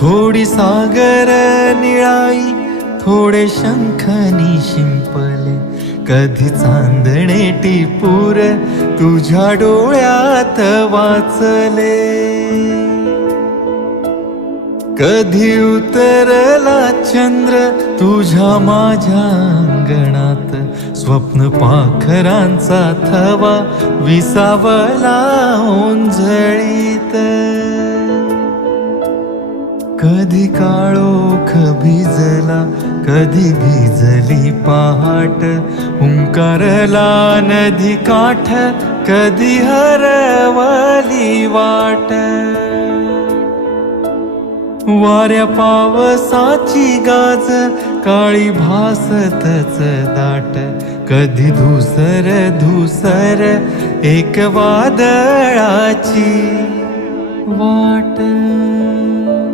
थोडी सागर निळाई, थोडे शंखनी शिंपले, कधी चांदणे टिपूर तुझ्या डोळ्यात वाचले. कधी उतरला चंद्र तुझ्या माझ्या अंगणात, स्वप्न पाखरांचा थवा विसावला ओंजळीत. कधी काळोख भिजला, कधी भिजली पहाट, हुंकारला नदी काठ, कधी हरवली वाट. वाऱ्या पावसाची गाज काळी भासतच दाट, कधी धुसर धुसर एक वादळाची वाट.